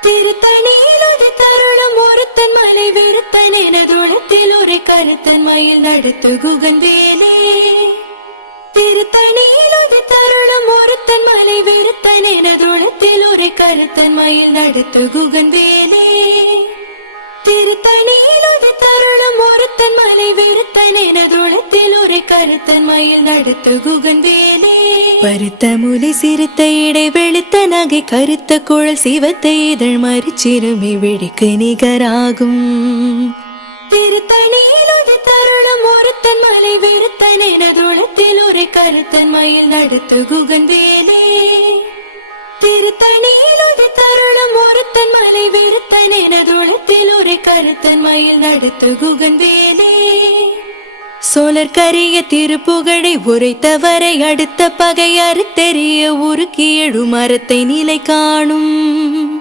திருத்தணியிலது தருணம் ஒருத்தன் மலை வெறுத்தன் எனதுளத்தில் ஒரு கருத்தன் மயில் நடத்து குகன் வேலே. திருத்தணியிலது தருணம் ஒருத்தன் மலை வெறுத்தன் எனதுளத்தில் ஒரு கருத்தன் மயில் நடத்து குகன் வேலே. திருத்தணியிலது தருணம் ஒருத்தன் மலை வெறுத்தன் எனதுளத்தில் ஒரு கருத்தன் மயில் நடத்து குகன் வேலே. பருத்த முலை சிறுத்த இடை வெளுத்த நகை கருத்த குழல் சிவத்த இதழ் மறிச்சிறுமி விழிக்கு நிகராகும். திருத்தணியிலது தருணம் ஒருத்தன் மலை வெறுத்தன் எனதுளத்தில் ஒரு கருத்தன் மயில் நடத்து குகன் வேலே. திருத்தணியிலது தருணம் ஒருத்தன் மலை வெறுத்தன் எனதுளத்தில் ஒரு கருத்தன் மயில் நடத்து குகன் வேலே. சோழர் கரிய திருப்புகழை உரைத்தவரை அடுத்த பகை அறுத்தெறிய உருக்கி எழு மரத்தை நிலை காணும்.